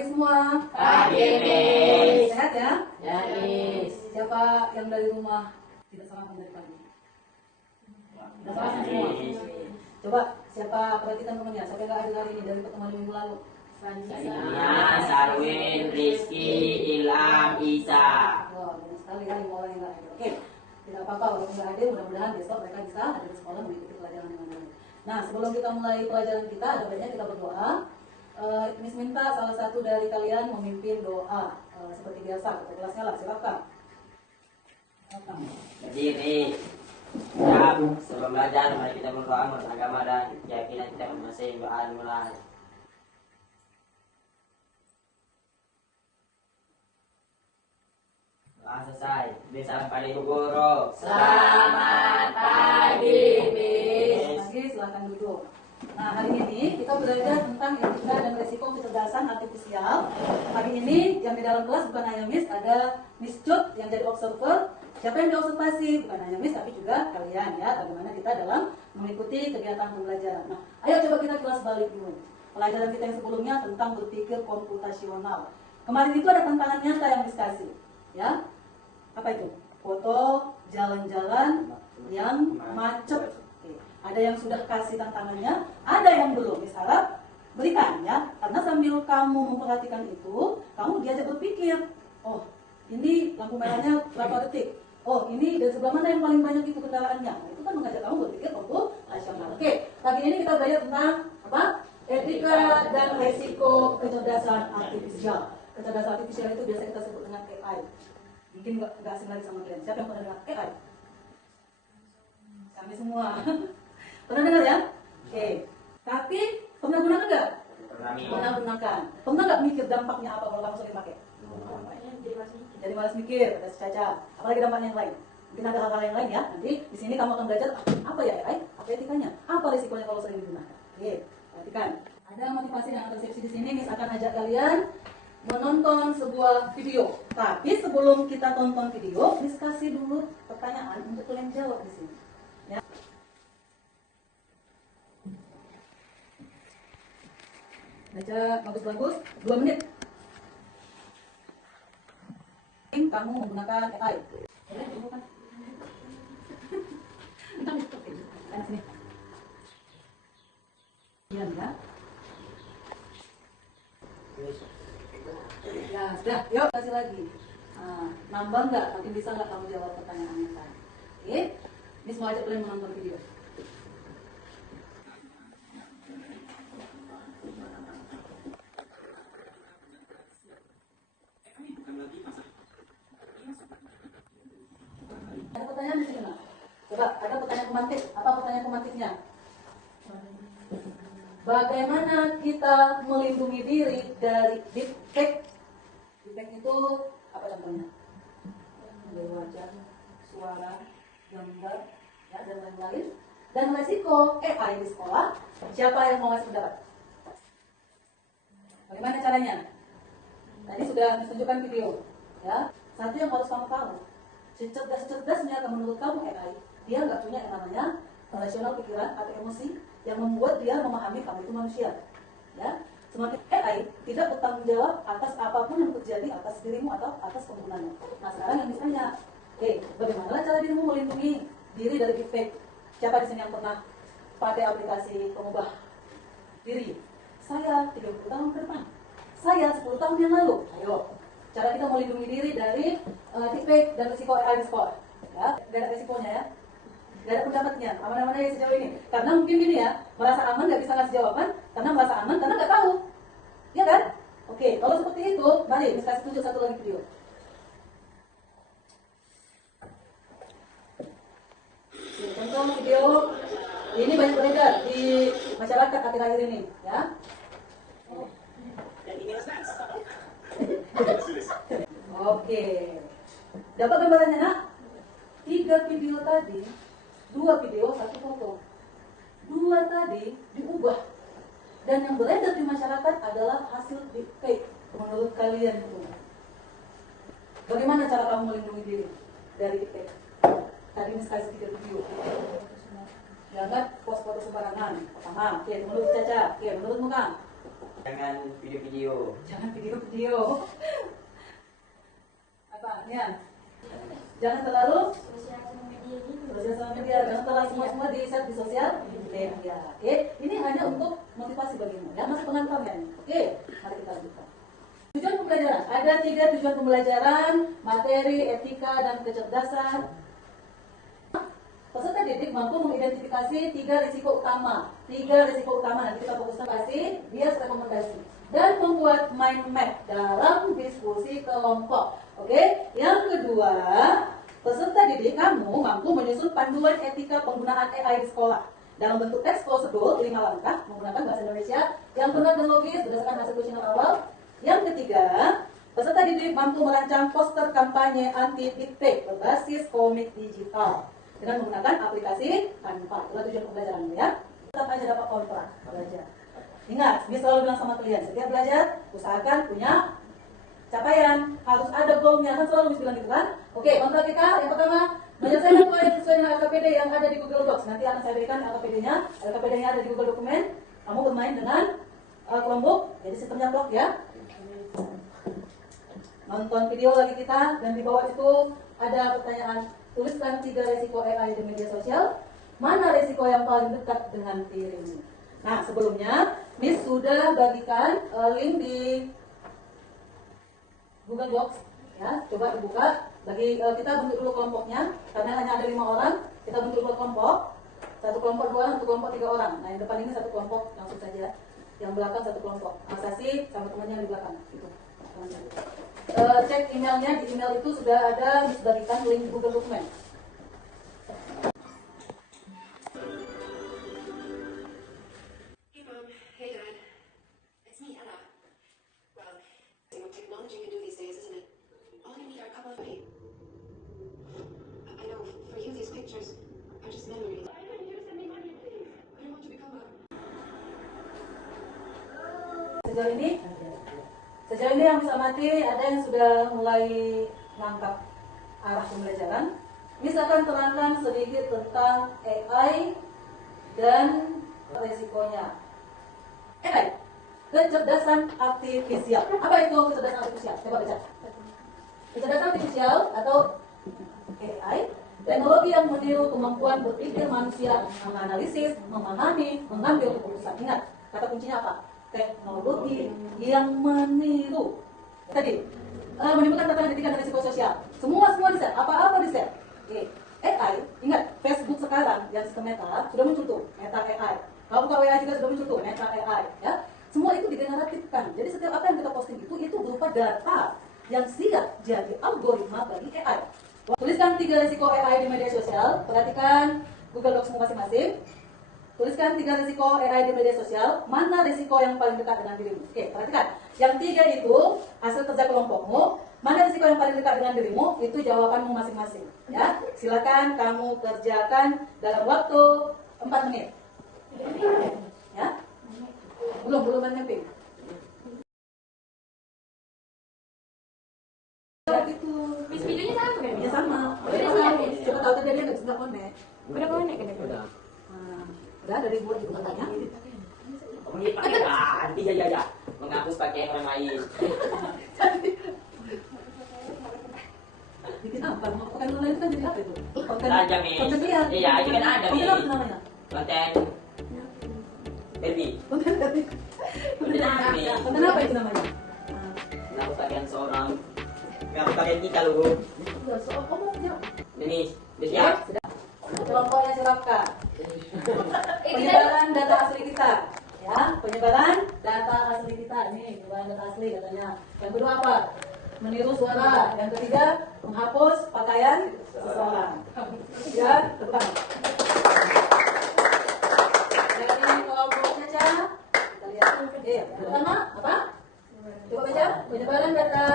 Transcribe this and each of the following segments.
pagi semua. Pagi, Miss. Sehat ya? Ya, Miss. Siapa yang dari rumah tidak sarapan dari pagi? Tidak sarapan semua. Coba siapa perhatikan temannya? Siapa yang nggak hadir hari ini dari pertemuan minggu lalu? Saya Sarwin, Rizky, Ilham, Isa. Wah, banyak sekali ya 5 orang yang nggak hadir. Oke, tidak apa-apa walaupun nggak hadir. Mudah-mudahan besok mereka bisa hadir di sekolah mengikuti pelajaran dengan baik. Nah, sebelum kita mulai pelajaran kita, ada baiknya kita berdoa. Miss minta salah satu dari kalian memimpin doa seperti biasa. Ketua kelasnya lah, silakan. Berdiri. Siap. Sebelum belajar, mari kita berdoa menurut agama dan keyakinan kita masing-masing. Doa mulai. Doa selesai. Beri salam pada Ibu Guru. Selamat pagi, Miss. Lagi silakan duduk. Nah, hari ini kita belajar tentang etika dan resiko kecerdasan artifisial. Hari ini yang di dalam kelas bukan hanya Miss, ada Miss Cut yang jadi observer. Siapa yang diobservasi? Bukan hanya Miss, tapi juga kalian ya. Bagaimana kita dalam mengikuti kegiatan pembelajaran. Nah, ayo coba kita kelas balik dulu. Pelajaran kita yang sebelumnya tentang berpikir komputasional. Kemarin itu ada tantangan nyata yang Miss kasih, ya. Apa itu? Foto jalan-jalan yang macet. Ada yang sudah kasih tantangannya, ada yang belum. Miss harap berikan ya, karena sambil kamu memperhatikan itu, kamu diajak berpikir. Oh, ini lampu merahnya berapa detik? Oh, ini dari sebelah mana yang paling banyak itu kendaraannya? Nah, itu kan mengajak kamu berpikir komputasional. Oke, pagi ini kita belajar tentang apa? Etika dan resiko kecerdasan artifisial. Kecerdasan artifisial itu biasa kita sebut dengan AI. Mungkin nggak asing lagi sama kalian. Siapa yang pernah dengar AI? Kami semua. Pernah dengar ya? Oke. Tapi pernah gunakan nggak? Pernah gunakan. Pernah nggak mikir dampaknya apa kalau kamu sering pakai? Jadi malas mikir, ada caca. Apalagi dampaknya yang lain. Mungkin ada hal-hal yang lain ya. Nanti di sini kamu akan belajar apa ya AI? Apa etikanya? Apa risikonya kalau sering digunakan? Oke, perhatikan. Ada motivasi dan resepsi di sini. Miss akan ajak kalian menonton sebuah video. Tapi sebelum kita tonton video, Miss kasih dulu pertanyaan untuk kalian jawab di sini. Ya. Baca bagus-bagus 2 menit. Kamu menggunakan AI. Boleh bukan? Kan sini. Diam ya. Ya, sudah. Yuk kasih lagi. Nambah nggak? Makin bisa nggak kamu jawab pertanyaannya kan? Oke. Miss mau ajak kalian menonton video. Ada pertanyaan di sini, Nak? Coba, ada pertanyaan pemantik. Apa pertanyaan pemantiknya? Bagaimana kita melindungi diri dari deepfake? Deepfake itu apa contohnya? Dari wajah, suara, gambar, ya, dan lain-lain. Dan resiko AI di sekolah. Siapa yang mau ngasih pendapat? Bagaimana caranya? Tadi sudah ditunjukkan video. Ya, satu yang harus kamu tahu. Secerdas-cerdasnya menurut kamu AI, dia nggak punya yang namanya rasional pikiran atau emosi yang membuat dia memahami kamu itu manusia. Ya, semakin AI tidak bertanggung jawab atas apapun yang terjadi atas dirimu atau atas penggunanya. Nah, sekarang yang misalnya, bagaimana cara dirimu melindungi diri dari deepfake? Siapa di sini yang pernah pakai aplikasi pengubah diri? Saya 30 tahun ke depan. Saya 10 tahun yang lalu. Ayo, cara kita melindungi diri dari deepfake dan risiko AI di sekolah. Ya, gak ada risikonya ya. Gak ada pendapatnya, aman-aman aja sejauh ini. Karena mungkin gini ya, merasa aman gak bisa ngasih jawaban, karena merasa aman karena gak tahu. Ya kan? Oke, kalau seperti itu, mari Miss kasih tunjuk satu lagi video. Contoh video ini banyak beredar di masyarakat akhir-akhir ini, ya. Oke, dapat gambarannya, Nak? 3 video tadi, 2 video, 1 foto. 2 tadi diubah. Dan yang beredar di masyarakat adalah hasil deepfake. Menurut kalian itu, bagaimana cara kamu melindungi diri dari deepfake? Tadi Miss kasih 3 video. Jangan post foto sembarangan. Pertama, menurut Caca, menurutmu Kang? Jangan video-video. Jangan video-video. Apa? Ya. Jangan terlalu sosial media. Jangan terlalu semua di set di sosial media. Oke, ini hanya untuk motivasi bagimu ya, masih pengantar ya. Oke, mari kita lanjutkan. Tujuan pembelajaran, ada 3 tujuan pembelajaran: materi, etika, dan kecerdasan. Peserta didik mampu mengidentifikasi 3 risiko utama. 3 risiko utama, nanti kita fokuskan kasih bias rekomendasi. Dan membuat mind map dalam diskusi kelompok. Oke, yang kedua, peserta didik kamu mampu menyusun panduan etika penggunaan AI di sekolah. Dalam bentuk teks prosedur 5 langkah menggunakan bahasa Indonesia yang benar dan logis berdasarkan hasil kuesioner awal. Yang ketiga, peserta didik mampu merancang poster kampanye anti dikte berbasis komik digital dengan menggunakan aplikasi Canva. Itulah tujuan pembelajarannya ya. Tetap aja dapat kontrak belajar. Ingat, dia selalu bilang sama kalian, setiap belajar usahakan punya capaian, harus ada goalnya, kan selalu bilang gitu kan. Oke, kontrak kita yang pertama, menyelesaikan proyek sesuai dengan LKPD yang ada di Google Docs. Nanti akan saya berikan LKPD-nya. LKPD-nya ada di Google Dokumen. Kamu bermain dengan Chromebook, jadi sistemnya blok ya. Nonton video lagi kita, dan di bawah itu ada pertanyaan. Tuliskan 3 resiko AI di media sosial. Mana resiko yang paling dekat dengan dirimu? Nah, sebelumnya Miss sudah bagikan link di Google Docs ya. Coba dibuka. Bagi kita bentuk dulu kelompoknya karena hanya ada 5 orang. Kita bentuk dulu kelompok. Satu kelompok 2 orang, satu kelompok 3 orang. Nah, yang depan ini satu kelompok langsung saja. Yang belakang satu kelompok. Asasi sama temannya yang di belakang. Gitu. Cek emailnya, di email itu sudah ada Miss bagikan link Google Dokumen. Hey Mom, hey Dad, it's me Ella. Well, see what technology can do these days, isn't it? All you need are a couple of days. I know, for you these pictures are just memories. I want you to send me money, please. I don't want to become a... Sejauh ini yang bisa mati, ada yang sudah mulai mengangkat arah pembelajaran. Miss akan terangkan sedikit tentang AI dan resikonya. AI, kecerdasan artifisial. Apa itu kecerdasan artifisial? Coba baca. Kecerdasan artifisial atau AI, teknologi yang meniru kemampuan berpikir manusia, menganalisis, memahami, mengambil keputusan. Ingat, kata kuncinya apa? Teknologi yang meniru. Tadi menimbulkan tekanan etika dan risiko sosial. Semua di share. Apa di share? Oke. AI, ingat Facebook sekarang yang sistem Meta sudah muncul tuh, Meta AI. Kalau buka WA juga sudah muncul tuh, Meta AI. Ya, semua itu digeneratifkan. Jadi setiap apa yang kita posting itu berupa data yang siap jadi algoritma bagi AI. Tuliskan 3 risiko AI di media sosial. Perhatikan Google Docs masing-masing. Tuliskan 3 risiko AI di media sosial. Mana risiko yang paling dekat dengan dirimu? Oke, perhatikan. Yang 3 itu hasil kerja kelompokmu. Mana risiko yang paling dekat dengan dirimu? Itu jawabanmu masing-masing. Ya, silakan kamu kerjakan dalam waktu 4 menit. Ya, belum menyemping. Itu. Miss videonya sama kan? Ya sama. Coba tahu tadi dia nggak connect. Udah konek kan? Udah. Udah dari buat juga katanya. Ini pakai ganti ya. Menghapus pakai yang lain. Bikin apa? Konten online itu kan jadi apa itu? Aja nih. Konten liar. Iya, ini kan ada Konten nih. apa namanya? Konten baby. Konten apa? Konten apa nih? Konten apa itu namanya? Menghapus pakaian seorang. Menghapus pakaian kita loh. Udah soal ngomong ya. Ini, siap. Sudah. Kelompoknya silakan. Penyebaran data asli kita. Ya, penyebaran data asli kita. Ini penyebaran data asli katanya. Yang kedua apa? Meniru suara. Yang ketiga, menghapus pakaian seseorang. Ya, terbang. Dari kelompok Caca, kita lihat. Pertama apa? Coba baca. Penyebaran data,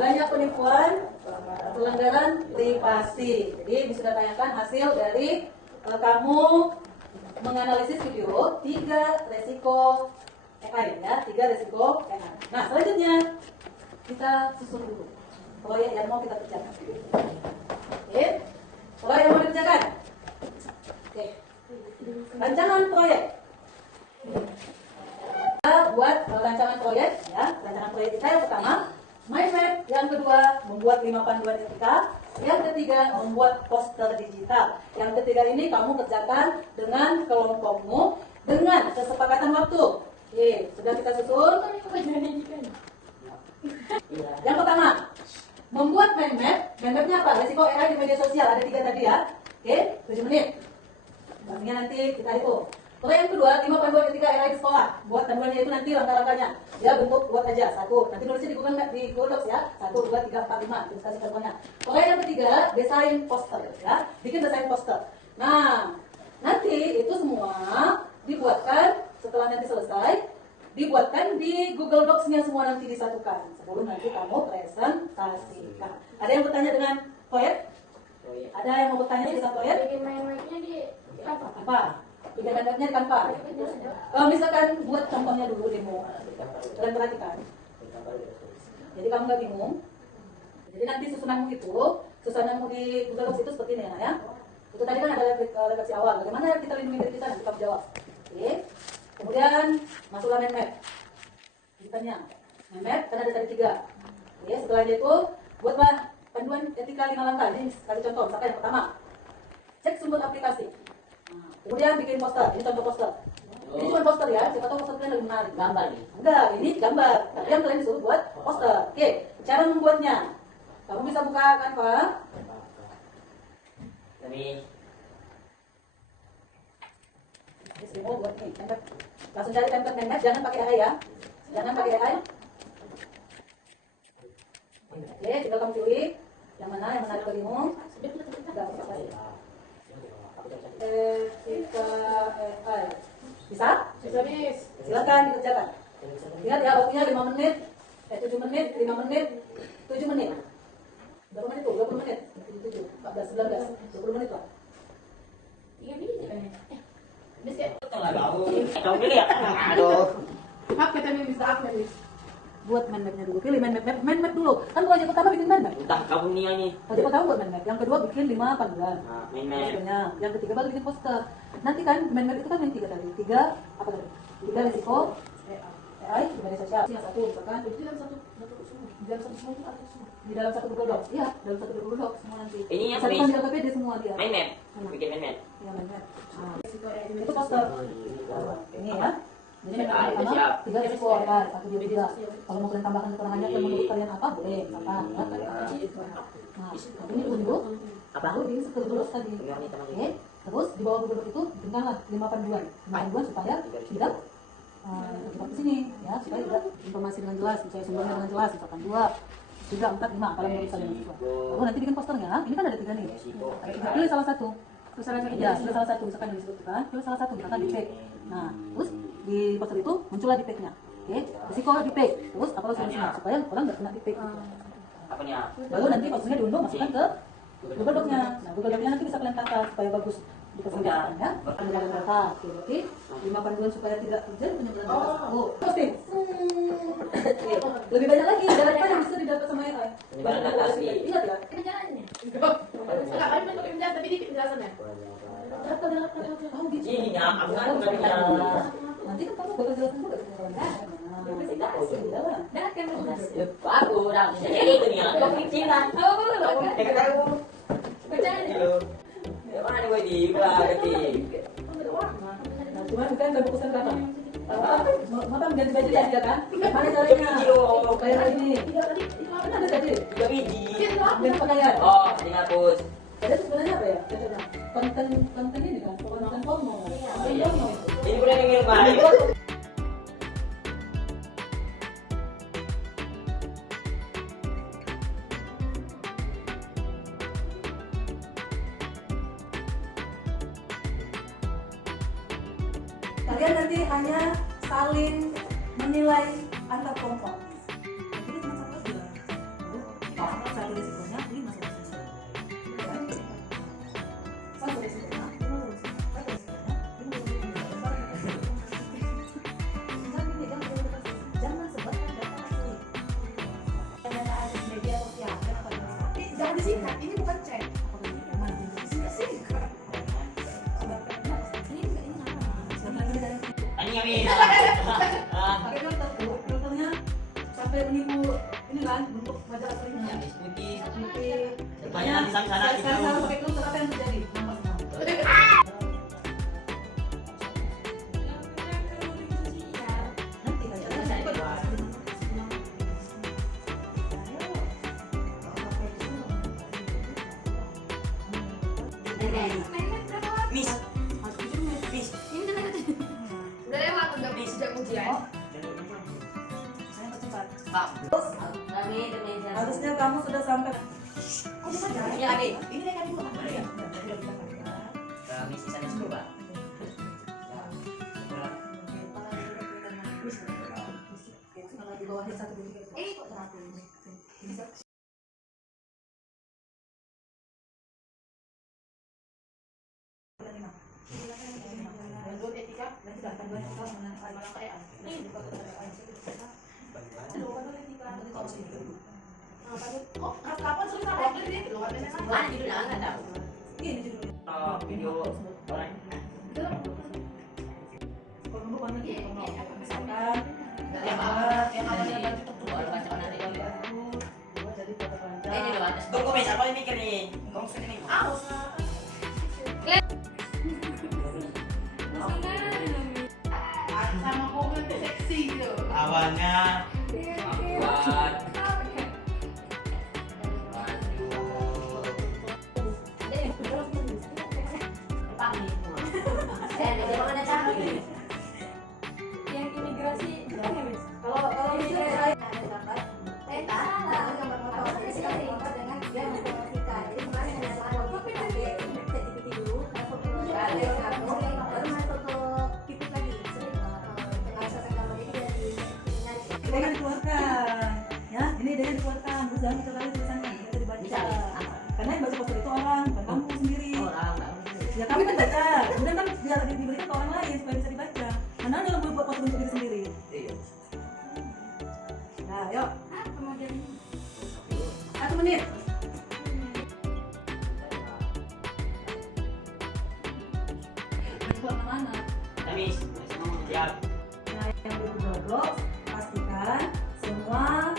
banyak penipuan, pelanggaran privasi. Jadi bisa tanyakan hasil dari kamu menganalisis video 3 resiko AI ya, 3 resiko AI. Nah, selanjutnya kita susun dulu proyek yang mau kita kerjakan. Oke, proyek yang mau dikerjakan. Oke, rancangan proyek. buat rancangan proyek, ya. Rancangan proyek kita yang pertama, mind map, yang kedua membuat 5 panduan etika, yang ketiga membuat poster digital. Yang ketiga ini kamu kerjakan dengan kelompokmu dengan kesepakatan waktu. Oke, sudah kita susun. Yang pertama, membuat mind map. Mind mapnya apa? Resiko AI di media sosial. Ada 3 tadi ya. Oke, 7 menit. Pastinya nanti kita hitung. Oke, yang kedua, 5 panduan etika AI di sekolah. Buat panduannya itu nanti langkah-langkahnya. Ya, bentuk buat aja. 1. Nanti nulisnya di Google Docs ya. 1, 2, 3, 4, 5. Terus kasih contohnya. Oke, yang ketiga, desain poster ya. Bikin desain poster. Nah, nanti itu semua dibuatkan setelah nanti selesai. Dibuatkan di Google Docs-nya semua nanti disatukan. Sebelum nanti kamu presentasikan. Ada yang bertanya dengan proyek? Ada yang mau bertanya tentang proyek? Bikin main-mainnya di apa? Apa? Bikin mandapnya di Canva. Misalkan buat contohnya dulu demo. Kalian perhatikan. Jadi kamu nggak bingung. Jadi nanti susunanmu di Google Docs itu seperti ini ya. Itu tadi kan ada refleksi awal. Bagaimana kita lindungi diri kita? Nanti kamu jawab. Oke. Kemudian masuklah mind map. Ditanya. Mind map kan ada tadi 3. Oke. Setelahnya itu buatlah panduan etika 5 langkah. Ini kasih contoh. Misalkan yang pertama, cek sumber aplikasi. Kemudian bikin poster, ini contoh poster. Ini cuma poster ya, siapa tahu posternya lebih menarik. Gambar nih. Enggak, ini gambar. Tapi yang kalian disuruh buat poster. Oke, cara membuatnya. Kamu bisa buka Canva. Tapi Ini mau buat nih, template. Langsung cari template, jangan pakai AI ya. Jangan pakai AI. Oke, tinggal kamu pilih yang mana yang menarik bagimu. Enggak apa-apa. Etika AI. Bisa? Bisa, Miss. Silakan dikerjakan. Ingat ya, waktunya 5 menit, 7 menit, 5 menit, 7 menit. Berapa menit tuh? 20 menit. 7, 14, 19, 20 menit lah. 3 menit aja kan? Miss ya? kamu pilih ya? Aduh. Apa kata Miss? Apa Miss? Buat mind map-nya dulu. Pilih mind map dulu. Kan proyek pertama bikin mind map. Entah kamu nih. Proyek pertama buat mind map. Yang kedua bikin 5 panduan. Nah, main map. Posternya. Yang ketiga baru bikin poster. Nanti kan mind map itu kan yang 3 tadi. 3 apa tadi? 3 risiko AI di media sosial. Yang 1 misalkan Di dalam satu semua itu ada semua. di dalam satu Google Docs. Iya, dalam satu Google Docs semua nanti. Ini yang Satukan Miss. di APD semua dia. Main map. Bikin main map. Iya, mind map. Nah, Risiko AI di itu media poster. sosial. Ini ya. Jadi mind map Ah, pertama siap. 3 risiko AI, 1 2 3. Kalau mau kalian tambahkan keterangannya dan menurut kalian apa boleh apa ya. Nah, ini dulu. Apa? Lalu ini seperti Google Docs tadi. Oke. Terus di bawah Google Docs itu bikinlah 5 panduan. 5 panduan supaya tidak terjebak di sini ya, supaya tidak informasi dengan jelas, misalnya sumbernya dengan jelas, misalkan 2, 3, 4, 5 kalau menurut kalian siswa. Lalu nanti bikin posternya. Ini kan ada 3 nih. Ada 3. Pilih salah satu. Terus salah satu Ya, pilih salah satu, misalkan yang disebutkan, pilih salah satu, misalkan di page. Nah, terus di poster itu muncullah di page-nya. Oke, risiko di page. Terus apa solusinya supaya orang nggak kena di page. Apa nih? Baru nanti posternya diunduh, masukkan ke Google Docs-nya. Nah, Google Docs-nya nanti bisa kalian tata supaya bagus dipresentasikan ya. Penyebaran data. Oke, berarti 5 panduan supaya tidak terjadi penyebaran data. Oh, posting. Oke, lebih banyak lagi data yang bisa didapat sama AI. Penyebaran data asli. Ingat ya. Ini caranya. Enggak, kami bentuk penjelasan tapi dikit penjelasannya. Data. Oh, gitu. Ini aku kan Nanti punya. kan kamu bakal jelasin juga di dalam. Di dalam. Dah kan presentasi. Aku udah. Jadi itu nih. Aku kecilan. Apa perlu? Dekat aku. Percaya. Ya mana nih gue di ketik. Nah, cuman kan udah fokuskan berapa? Mata ganti baju tadi ya kan? Mana caranya? Kayak ini. Kan ada tadi. 3 biji. Dan pakaian. Oh, ini hapus. Ada sebenarnya apa ya? Contohnya konten ini kan, konten porno. Konten porno itu. Ini udah dengerin Pak. Kalian nanti hanya saling menilai antar kelompok. Jadi cuma satu aja. Satu risikonya, 5 solusinya. Satu risikonya, 5 solusinya. Satu risikonya, 5 solusinya. Jangan sebarkan data asli. Data asli media sosial. Jangan disingkat, ini bukan cek. Mana? Singkat. Tanya ini ya Miss. Pakai filternya sampai menipu ini kan bentuk wajah Ya aslinya. Miss putih. Putih. Banyak nanti sana sana Sekarang kalau pakai filter apa yang terjadi? Nampak semua. Nanti aja. Miss. Miss. Udah lewat udah sejak ujian. Saya percepat. Pak. Harusnya kamu sudah sampai. Ini adik. Ini kan ibu. Ya. Miss sana dulu Pak. Kalau di bawahnya satu titik. Kok teratur? Bisa. Lanjut etika. Oh, kapan sering sama dia di luar sana? Mana judulnya enggak tahu. Ini judulnya. Oh, video orang. Kalau dulu kan lagi misalkan Yang apa nih? Baru baca nanti. jadi foto panjang. Ini loh atas. Tunggu Miss, apa yang mikir nih? Kamu sini nih. Sama komen seksi gitu. Awalnya buat Yang imigrasi Kalau misalnya idenya dikeluarkan, ya ini idenya dikeluarkan, terus jangan kita tarik tulisannya, kita dibaca. Karena yang baca poster itu orang, bukan kamu sendiri. Ya kami kan baca, kemudian kan biar diberikan ke orang lain supaya bisa dibaca. Mana ada yang buat poster untuk diri sendiri? Nah, yuk, 1 menit. Buat mana? Miss. Siap. Nah, yang di Google Docs, pastikan semua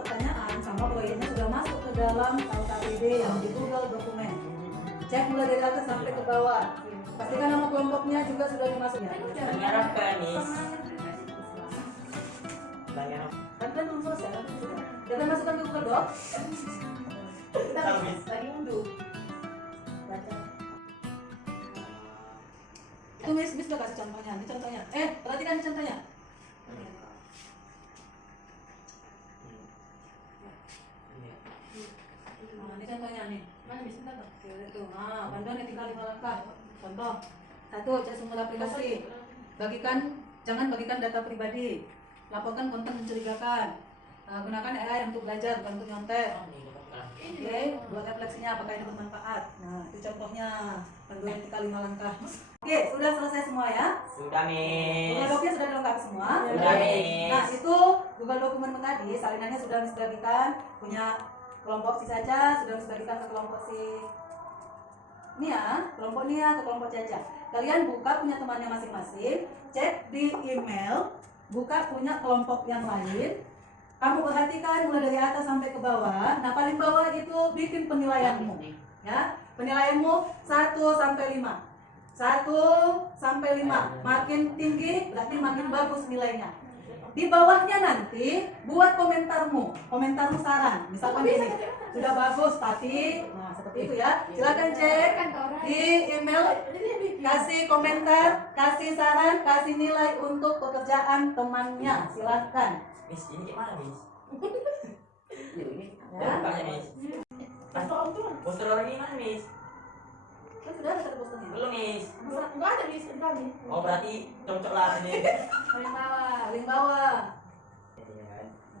pertanyaan sama poinnya sudah masuk ke dalam KUKPD yang di Google Dokumen. Cek mulai dari atas sampai ke bawah. Pastikan nama kelompoknya juga sudah dimasukkan. Menyerahkan Miss. Banyak. Kan belum selesai, kan sudah. Jangan masukkan ke Google Docs. Lagi unduh. Baca. Itu Miss udah kasih contohnya. Ini contohnya. Perhatikan contohnya. Nah, ini contohnya nih. Mana bisa enggak? Oke, itu. Nah, panduan etika 5 langkah. Contoh. 1. Cek sumber aplikasi. Jangan bagikan data pribadi. Laporkan konten mencurigakan. Gunakan AI untuk belajar, bukan untuk nyontek. Oke, buat refleksinya apakah ini bermanfaat. Nah, itu contohnya panduan etika 5 langkah. Oke, sudah selesai semua ya? Sudah Miss. Google Docs-nya sudah dilengkapi semua. Sudah Miss. Nah, itu Google dokumenmu tadi, salinannya sudah dibagikan, punya kelompok si Caca, sudah dibagikan ke kelompok si Nia, kelompok Nia ke kelompok Caca. Kalian buka punya temannya masing-masing, cek di email, buka punya kelompok yang lain. Kamu perhatikan mulai dari atas sampai ke bawah. Nah, paling bawah itu bikin penilaianmu. Ya, penilaianmu 1 sampai 5. 1 sampai 5. Makin tinggi berarti makin bagus nilainya. Di bawahnya nanti buat komentarmu saran. Misalkan ini sudah bagus tapi, nah seperti itu ya. Silakan cek di email, kasih komentar, kasih saran, kasih nilai untuk pekerjaan temannya. Silakan. Miss, ini gimana Miss? Ya. Bukannya Miss. Poster orang ini mana Miss? Kan sudah ada satu posternya. Belum Miss. Enggak ada di kami. Oh berarti cocok lah ini. Paling bawah, paling bawah.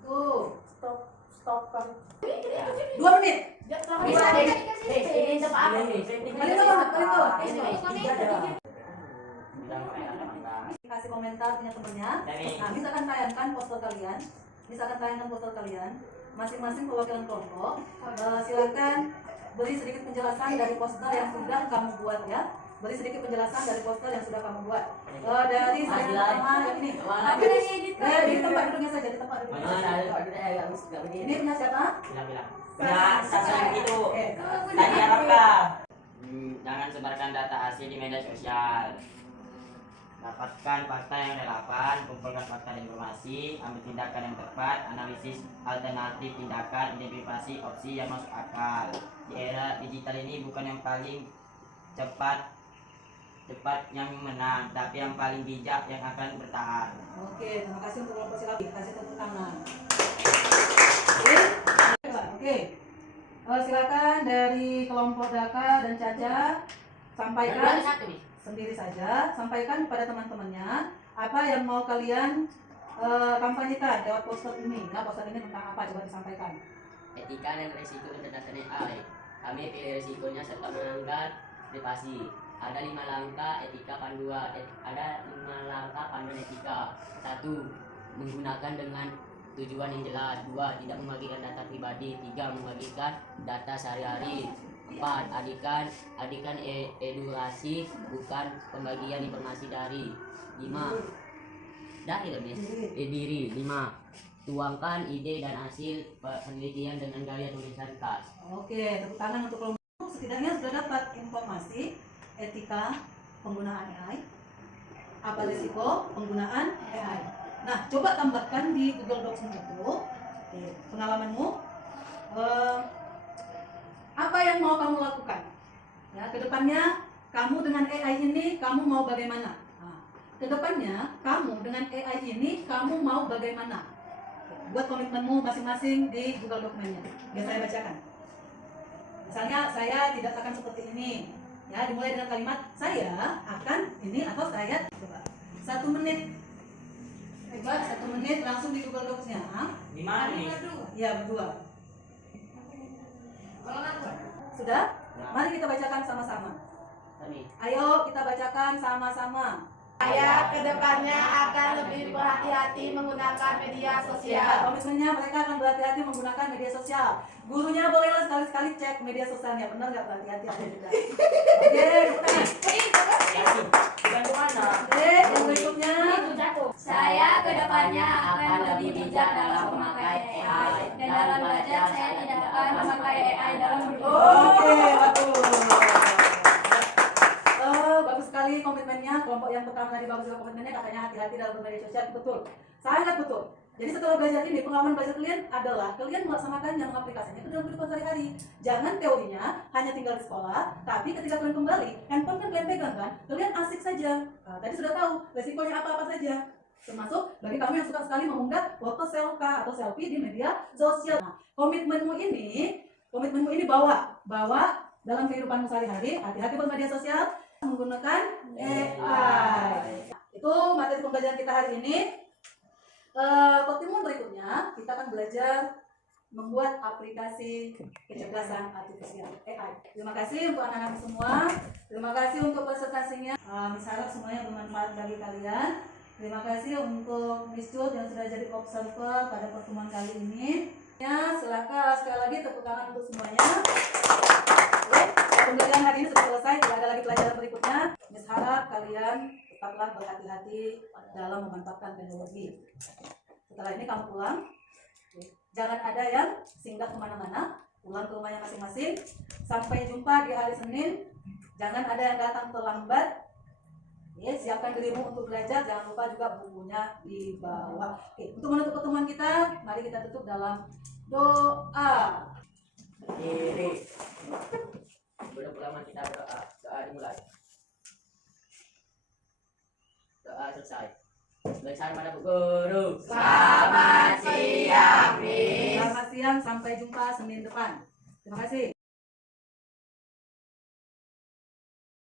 Tuh, stop kan. 2 menit. Ya, sama Bisa. ini coba apa? Paling bawah, paling bawah. Kasih komentar punya temennya. Nah, misalkan tayangkan poster kalian, masing-masing perwakilan kelompok. Silakan beri sedikit penjelasan dari poster yang sudah kamu buat ya. beri sedikit penjelasan dari poster yang sudah kamu buat. Dari saya yang pertama yang ini. Aku udah ngedit kan? Di tempat duduknya saja, di tempat duduknya saja. Ini punya siapa? Bilang-bilang. Ya, saya gitu. Oke. Tadi Raka. Jangan sebarkan data hasil di media sosial. Dapatkan fakta yang relevan, kumpulkan fakta dan informasi, ambil tindakan yang tepat, analisis alternatif tindakan, identifikasi opsi yang masuk akal. Di era digital ini bukan yang paling cepat yang menang, tapi yang paling bijak yang akan bertahan. Oke, terima kasih untuk kelompok silakan. Kasih tepuk tangan. Oke. Silakan dari kelompok Daka dan Caca sampaikan sendiri saja, sampaikan kepada teman-temannya apa yang mau kalian kampanyekan lewat poster ini. Ya, poster ini tentang apa? Coba disampaikan. Etika dan risiko kecerdasan AI. Kami pilih risikonya serta menanggar privasi. Ada 5 langkah etika panduan. Ada 5 langkah panduan etika. 1. Menggunakan dengan tujuan yang jelas. 2. Tidak membagikan data pribadi. 3. Membagikan data sehari-hari. 4. Adikan edukasi, bukan pembagian informasi dari. 5. Diri. 5. Tuangkan ide dan hasil penelitian dengan gaya tulisan khas. Oke, tepuk tangan untuk kelompok. Setidaknya sudah dapat informasi etika penggunaan AI, apa risiko penggunaan AI. Nah, coba tambahkan di Google Docs itu pengalamanmu, apa yang mau kamu lakukan? Ya, kedepannya kamu dengan AI ini kamu mau bagaimana? Nah, kedepannya kamu dengan AI ini kamu mau bagaimana? Buat komitmenmu masing-masing di Google dokumennya. Biar saya bacakan. Misalnya saya tidak akan seperti ini. Ya, dimulai dengan kalimat saya akan ini atau saya coba 1 menit. Coba 1 menit langsung di Google Docs-nya. Di mana nih? Ya, berdua. Sudah? Mari kita bacakan sama-sama. Ayo kita bacakan sama-sama. Saya kedepannya akan lebih berhati-hati menggunakan media Ya, sosial. komitmennya mereka akan berhati-hati menggunakan media sosial. Gurunya bolehlah sekali-sekali cek media sosialnya, benar nggak berhati-hati atau tidak? Oke, Bukan mana? oke, yang berikutnya. Saya kedepannya akan lebih bijak dalam memakai AI. Dan dalam belajar saya tidak akan memakai AI dalam Oke, bagus. Bagus sekali komitmennya. Kelompok yang pertama tadi bagus sekali komitmennya, katanya hati-hati dalam bermedia sosial. Betul, sangat betul. Jadi setelah belajar ini, pengalaman belajar kalian adalah kalian melaksanakannya, mengaplikasikannya itu dalam kehidupan sehari-hari. Jangan teorinya hanya tinggal di sekolah, tapi ketika kalian kembali, handphone kan kalian pegang kan, kalian asik saja. Nah, tadi sudah tahu resikonya apa-apa saja. Termasuk bagi kamu yang suka sekali mengunggah foto selfie di media sosial. Nah, komitmenmu ini bawa dalam kehidupanmu sehari-hari. Hati-hati buat media sosial menggunakan AI. Itu materi pembelajaran kita hari ini. Pertemuan berikutnya kita akan belajar membuat aplikasi kecerdasan artifisial AI. Terima kasih untuk anak-anak semua. Terima kasih untuk presentasinya. Miss harap semuanya bermanfaat bagi kalian. Terima kasih untuk Miss Cut yang sudah jadi observer pada pertemuan kali ini. Ya, silakan sekali lagi tepuk tangan untuk semuanya. Oke, pembelajaran hari ini sudah selesai. Tidak ada lagi pelajaran berikutnya. Miss harap kalian tetaplah berhati-hati dalam memanfaatkan teknologi. Setelah ini kamu pulang, jangan ada yang singgah kemana-mana, pulang ke rumahnya masing-masing. Sampai jumpa di hari Senin. Jangan ada yang datang terlambat. Ya, siapkan dirimu untuk belajar. Jangan lupa juga bukunya dibawa. Oke, untuk menutup pertemuan kita, mari kita tutup dalam doa. Diri. Belum kita doa dimulai. Doa selesai. Belajar pada Bu Guru. Selamat siang, Miss. Selamat siang, sampai jumpa Senin depan. Terima kasih.